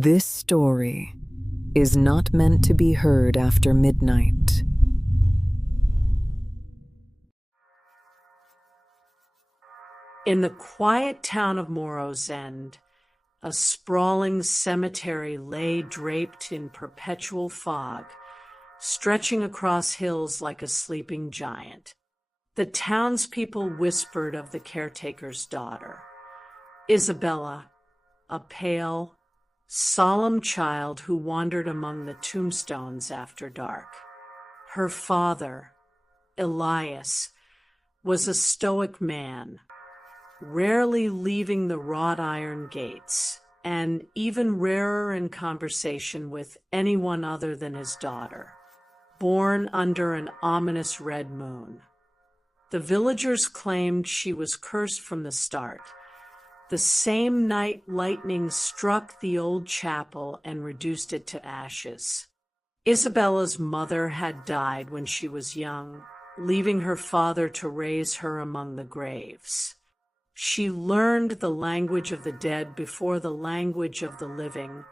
This story is not meant to be heard after midnight. In the quiet town of Morrow's End, a sprawling cemetery lay draped in perpetual fog, stretching across hills like a sleeping giant. The townspeople whispered of the caretaker's daughter, Isabella, a pale, solemn child who wandered among the tombstones after dark. Her father, Elias, was a stoic man, rarely leaving the wrought iron gates, and even rarer in conversation with anyone other than his daughter, born under an ominous red moon. The villagers claimed she was cursed from the start. The same night lightning struck the old chapel and reduced it to ashes. Isabella's mother had died when she was young, leaving her father to raise her among the graves. She learned the language of the dead before the language of the living,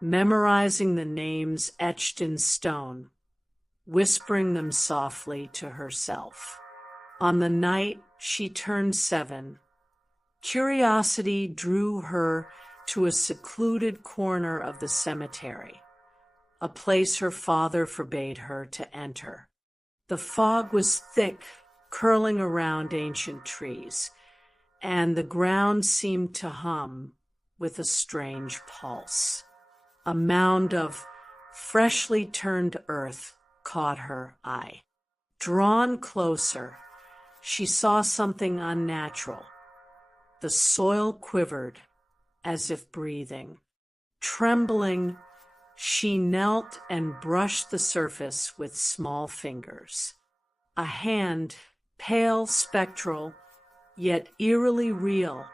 memorizing the names etched in stone, whispering them softly to herself. On the night she turned 7, curiosity drew her to a secluded corner of the cemetery, a place her father forbade her to enter. The fog was thick, curling around ancient trees, and the ground seemed to hum with a strange pulse. A mound of freshly turned earth caught her eye. Drawn closer, she saw something unnatural. The soil quivered as if breathing. Trembling, she knelt and brushed the surface with small fingers. A hand, pale, spectral, yet eerily real,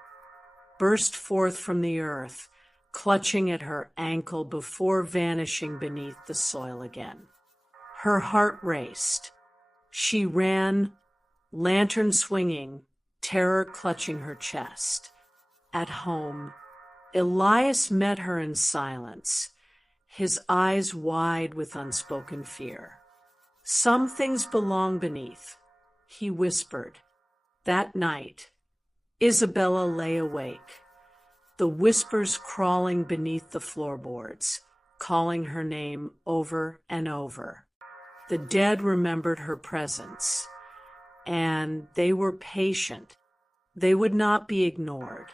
burst forth from the earth, clutching at her ankle before vanishing beneath the soil again. Her heart raced. She ran, lantern swinging, terror clutching her chest. At home, Elias met her in silence, his eyes wide with unspoken fear. "Some things belong beneath," he whispered. That night, Isabella lay awake, the whispers crawling beneath the floorboards, calling her name over and over. The dead remembered her presence, and they were patient. They would not be ignored.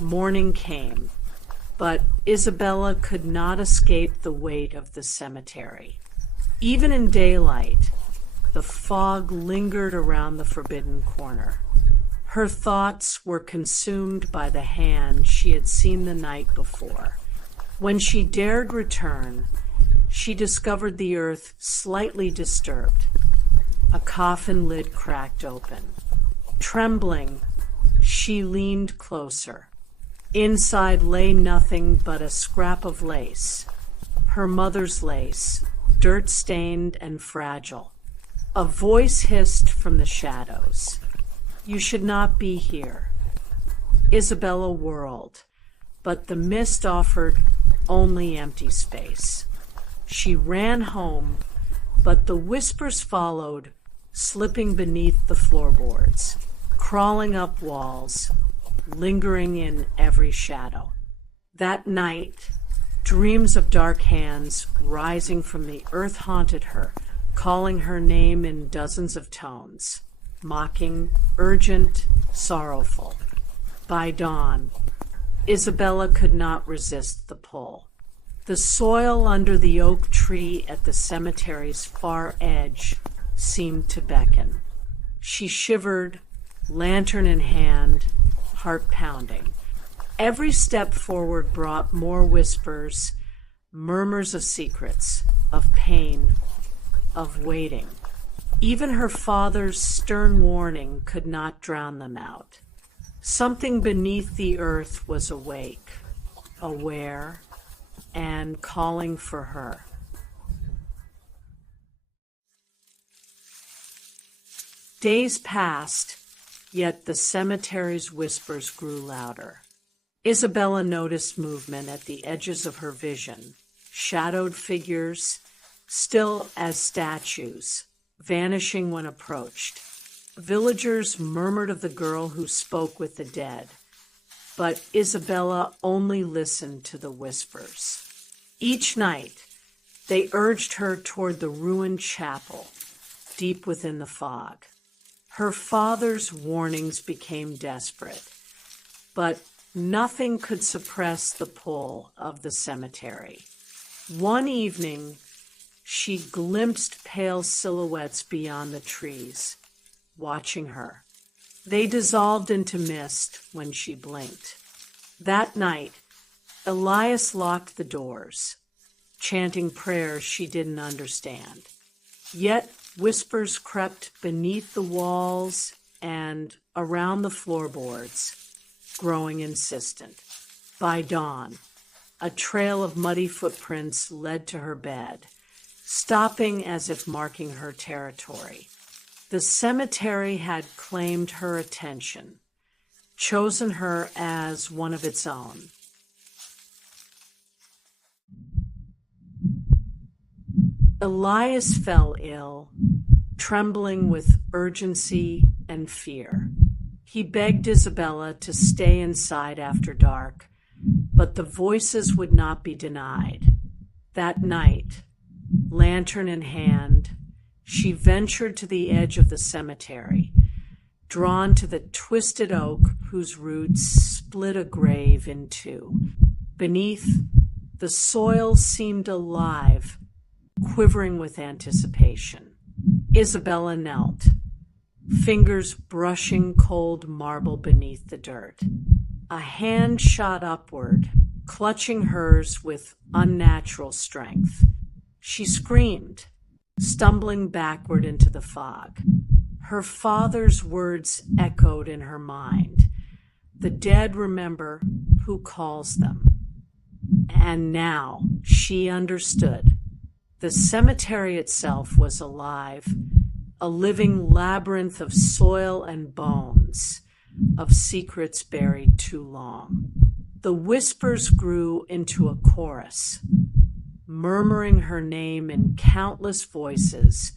Morning came, but Isabella could not escape the weight of the cemetery. Even in daylight, the fog lingered around the forbidden corner. Her thoughts were consumed by the hand she had seen the night before. When she dared return, she discovered the earth slightly disturbed. A coffin lid cracked open. Trembling, she leaned closer. Inside lay nothing but a scrap of lace, her mother's lace, dirt-stained and fragile. A voice hissed from the shadows, "You should not be here." Isabella whirled, but the mist offered only empty space. She ran home, but the whispers followed, slipping beneath the floorboards, crawling up walls, lingering in every shadow. That night, dreams of dark hands rising from the earth haunted her, calling her name in dozens of tones, mocking, urgent, sorrowful. By dawn, Isabella could not resist the pull. The soil under the oak tree at the cemetery's far edge seemed to beckon. She shivered, lantern in hand, heart pounding. Every step forward brought more whispers, murmurs of secrets, of pain, of waiting. Even her father's stern warning could not drown them out. Something beneath the earth was awake, aware, and calling for her. Days passed, yet the cemetery's whispers grew louder. Isabella noticed movement at the edges of her vision, shadowed figures, still as statues, vanishing when approached. Villagers murmured of the girl who spoke with the dead, but Isabella only listened to the whispers. Each night, they urged her toward the ruined chapel, deep within the fog. Her father's warnings became desperate, but nothing could suppress the pull of the cemetery. One evening, she glimpsed pale silhouettes beyond the trees, watching her. They dissolved into mist when she blinked. That night, Elias locked the doors, chanting prayers she didn't understand. Yet whispers crept beneath the walls and around the floorboards, growing insistent. By dawn, a trail of muddy footprints led to her bed, stopping as if marking her territory. The cemetery had claimed her attention, chosen her as one of its own. Elias fell ill, trembling with urgency and fear. He begged Isabella to stay inside after dark, but the voices would not be denied. That night, lantern in hand, she ventured to the edge of the cemetery, drawn to the twisted oak whose roots split a grave in two. Beneath, the soil seemed alive, quivering with anticipation. Isabella knelt, fingers brushing cold marble beneath the dirt. A hand shot upward, clutching hers with unnatural strength. She screamed, stumbling backward into the fog. Her father's words echoed in her mind. The dead remember who calls them. And now she understood. The cemetery itself was alive, a living labyrinth of soil and bones, of secrets buried too long. The whispers grew into a chorus, murmuring her name in countless voices,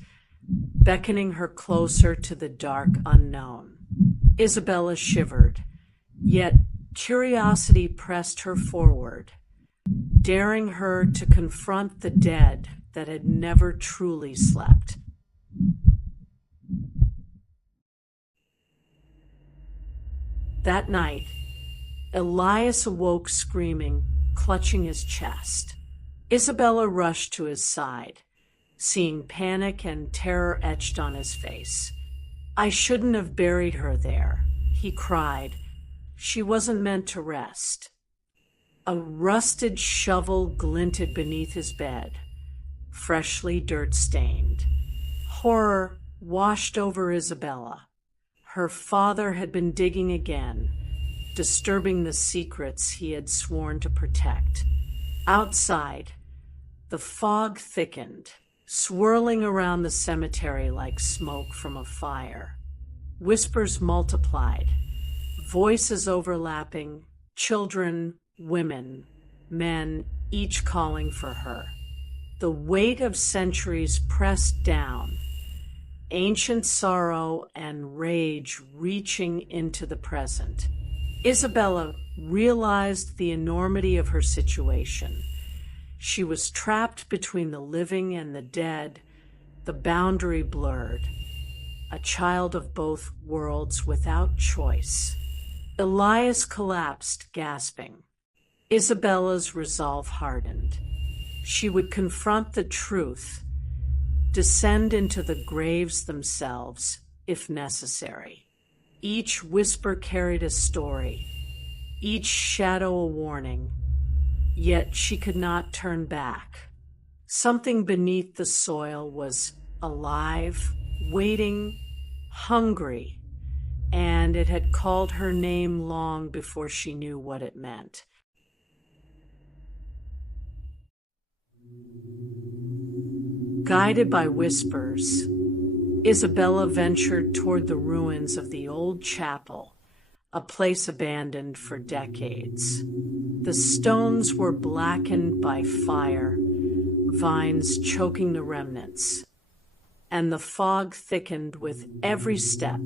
beckoning her closer to the dark unknown. Isabella shivered, yet curiosity pressed her forward, daring her to confront the dead that had never truly slept. That night, Elias awoke screaming, clutching his chest. Isabella rushed to his side, seeing panic and terror etched on his face. "I shouldn't have buried her there," he cried. "She wasn't meant to rest." A rusted shovel glinted beneath his bed, freshly dirt-stained. Horror washed over Isabella. Her father had been digging again, disturbing the secrets he had sworn to protect. Outside, the fog thickened, swirling around the cemetery like smoke from a fire. Whispers multiplied, voices overlapping, children, women, men, each calling for her. The weight of centuries pressed down, ancient sorrow and rage reaching into the present. Isabella realized the enormity of her situation. She was trapped between the living and the dead, the boundary blurred, a child of both worlds without choice. Elias collapsed, gasping. Isabella's resolve hardened. She would confront the truth, descend into the graves themselves, if necessary. Each whisper carried a story, each shadow a warning, yet she could not turn back. Something beneath the soil was alive, waiting, hungry, and it had called her name long before she knew what it meant. Guided by whispers, Isabella ventured toward the ruins of the old chapel, a place abandoned for decades. The stones were blackened by fire, vines choking the remnants, and the fog thickened with every step.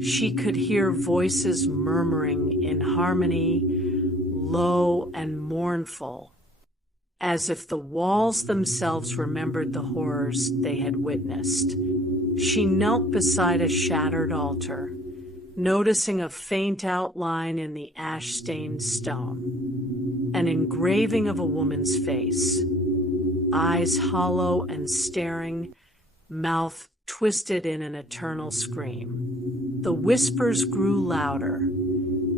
She could hear voices murmuring in harmony, low and mournful, as if the walls themselves remembered the horrors they had witnessed. She knelt beside a shattered altar, noticing a faint outline in the ash-stained stone, an engraving of a woman's face, eyes hollow and staring, mouth twisted in an eternal scream. The whispers grew louder,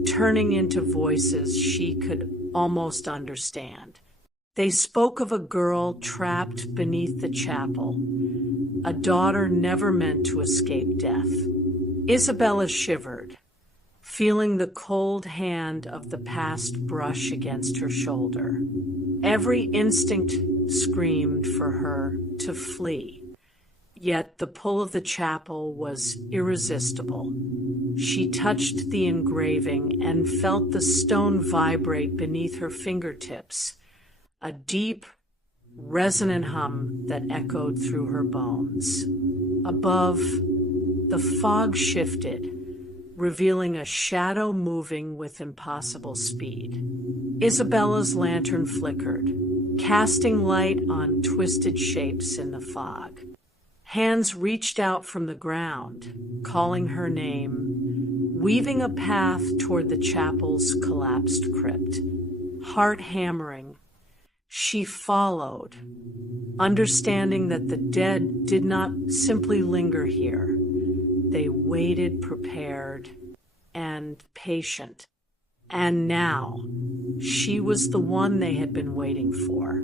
turning into voices she could almost understand. They spoke of a girl trapped beneath the chapel, a daughter never meant to escape death. Isabella shivered, feeling the cold hand of the past brush against her shoulder. Every instinct screamed for her to flee, yet the pull of the chapel was irresistible. She touched the engraving and felt the stone vibrate beneath her fingertips, a deep, resonant hum that echoed through her bones. Above, the fog shifted, revealing a shadow moving with impossible speed. Isabella's lantern flickered, casting light on twisted shapes in the fog. Hands reached out from the ground, calling her name, weaving a path toward the chapel's collapsed crypt. Heart hammering, she followed, understanding that the dead did not simply linger here. They waited, prepared, and patient. And now, she was the one they had been waiting for.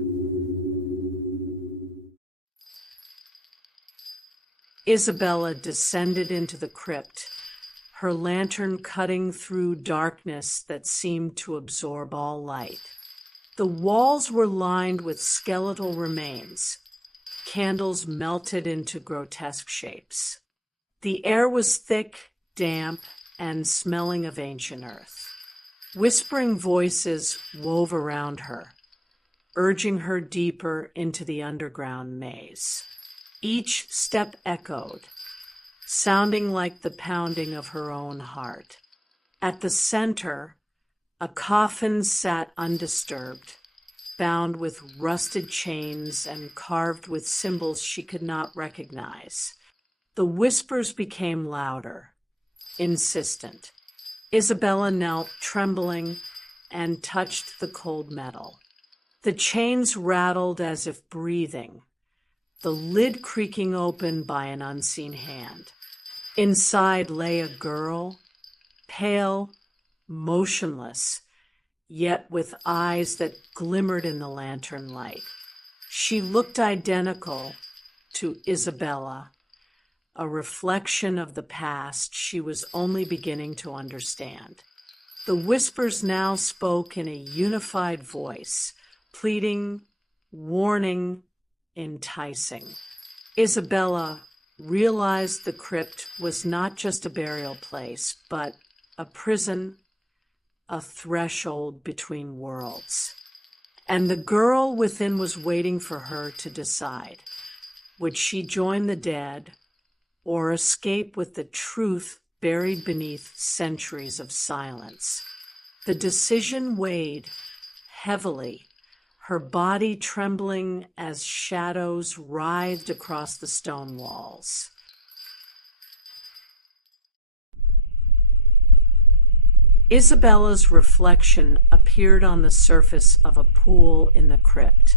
Isabella descended into the crypt, her lantern cutting through darkness that seemed to absorb all light. The walls were lined with skeletal remains, candles melted into grotesque shapes. The air was thick, damp, and smelling of ancient earth. Whispering voices wove around her, urging her deeper into the underground maze. Each step echoed, sounding like the pounding of her own heart. At the center, a coffin sat undisturbed, bound with rusted chains and carved with symbols she could not recognize. The whispers became louder, insistent. Isabella knelt, trembling, and touched the cold metal. The chains rattled as if breathing, the lid creaking open by an unseen hand. Inside lay a girl, pale, motionless, yet with eyes that glimmered in the lantern light. She looked identical to Isabella, a reflection of the past she was only beginning to understand. The whispers now spoke in a unified voice, pleading, warning, enticing. Isabella realized the crypt was not just a burial place, but a prison, a threshold between worlds. And the girl within was waiting for her to decide. Would she join the dead or escape with the truth buried beneath centuries of silence? The decision weighed heavily, her body trembling as shadows writhed across the stone walls. Isabella's reflection appeared on the surface of a pool in the crypt.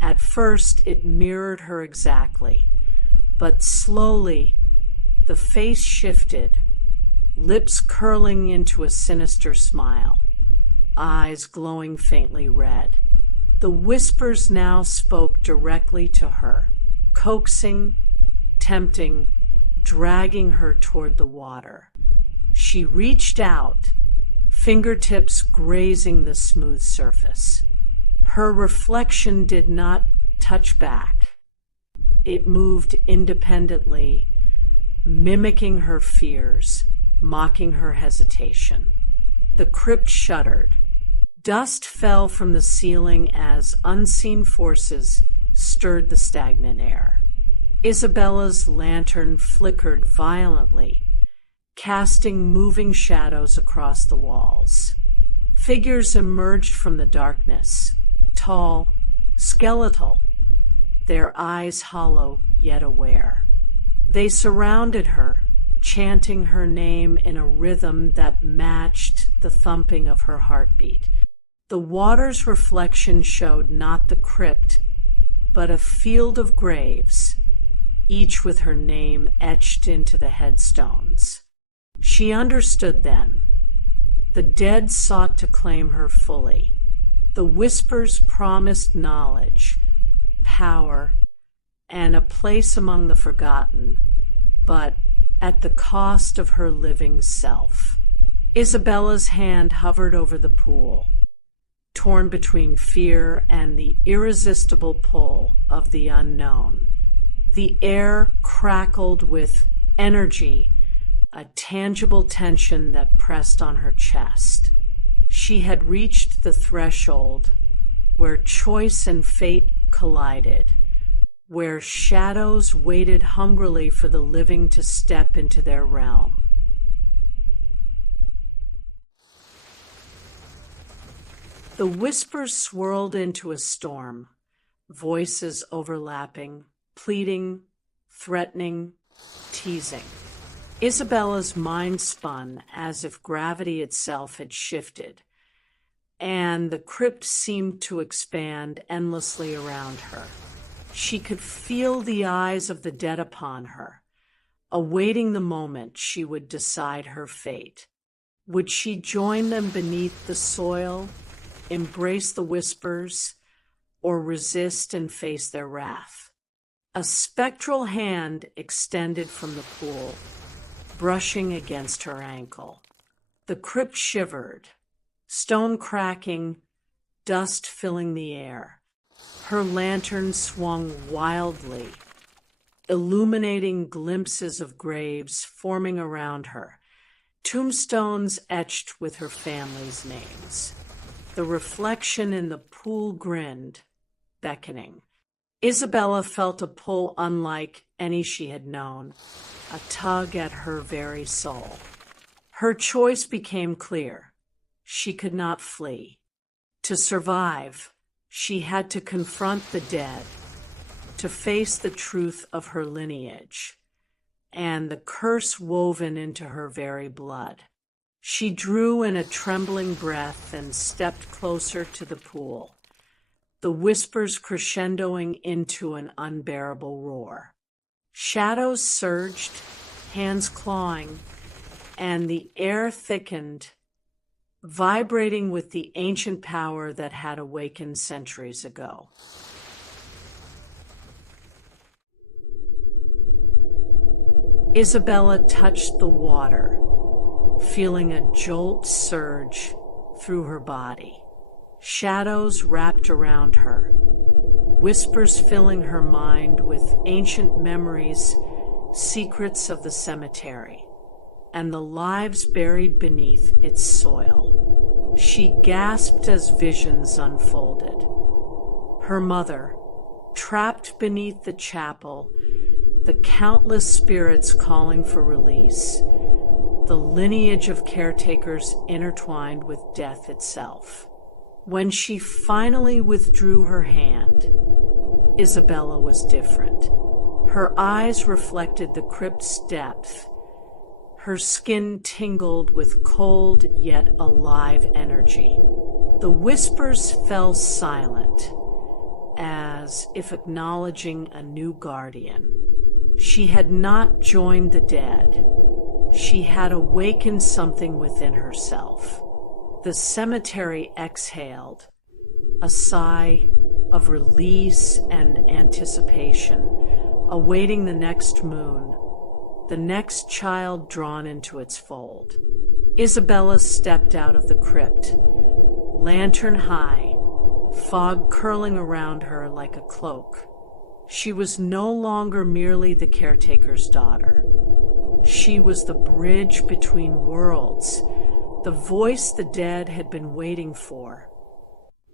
At first, it mirrored her exactly, but slowly, the face shifted, lips curling into a sinister smile, eyes glowing faintly red. The whispers now spoke directly to her, coaxing, tempting, dragging her toward the water. She reached out, fingertips grazing the smooth surface. Her reflection did not touch back. It moved independently, mimicking her fears, mocking her hesitation. The crypt shuddered. Dust fell from the ceiling as unseen forces stirred the stagnant air. Isabella's lantern flickered violently, casting moving shadows across the walls. Figures emerged from the darkness, tall, skeletal, their eyes hollow yet aware. They surrounded her, chanting her name in a rhythm that matched the thumping of her heartbeat. The water's reflection showed not the crypt, but a field of graves, each with her name etched into the headstones. She understood then. The dead sought to claim her fully. The whispers promised knowledge, power, and a place among the forgotten, but at the cost of her living self. Isabella's hand hovered over the pool, torn between fear and the irresistible pull of the unknown. The air crackled with energy, a tangible tension that pressed on her chest. She had reached the threshold where choice and fate collided, where shadows waited hungrily for the living to step into their realm. The whispers swirled into a storm, voices overlapping, pleading, threatening, teasing. Isabella's mind spun as if gravity itself had shifted, and the crypt seemed to expand endlessly around her. She could feel the eyes of the dead upon her, awaiting the moment she would decide her fate. Would she join them beneath the soil, embrace the whispers, or resist and face their wrath? A spectral hand extended from the pool, brushing against her ankle. The crypt shivered, stone cracking, dust filling the air. Her lantern swung wildly, illuminating glimpses of graves forming around her, tombstones etched with her family's names. The reflection in the pool grinned, beckoning. Isabella felt a pull unlike any she had known, a tug at her very soul. Her choice became clear. She could not flee. To survive, she had to confront the dead, to face the truth of her lineage, and the curse woven into her very blood. She drew in a trembling breath and stepped closer to the pool, the whispers crescendoing into an unbearable roar. Shadows surged, hands clawing, and the air thickened, vibrating with the ancient power that had awakened centuries ago. Isabella touched the water, feeling a jolt surge through her body. Shadows wrapped around her, whispers filling her mind with ancient memories, secrets of the cemetery, and the lives buried beneath its soil. She gasped as visions unfolded. Her mother, trapped beneath the chapel, the countless spirits calling for release, the lineage of caretakers intertwined with death itself. When she finally withdrew her hand, Isabella was different. Her eyes reflected the crypt's depth. Her skin tingled with cold yet alive energy. The whispers fell silent, as if acknowledging a new guardian. She had not joined the dead. She had awakened something within herself. The cemetery exhaled, a sigh of release and anticipation, awaiting the next moon, the next child drawn into its fold. Isabella stepped out of the crypt, lantern high, fog curling around her like a cloak. She was no longer merely the caretaker's daughter. She was the bridge between worlds, the voice the dead had been waiting for,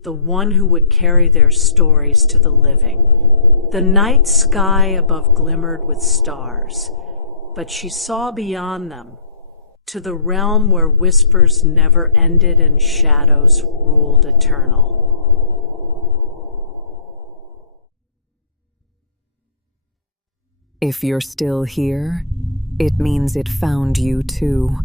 the one who would carry their stories to the living. The night sky above glimmered with stars, but she saw beyond them, to the realm where whispers never ended and shadows ruled eternal. If you're still here, it means it found you too.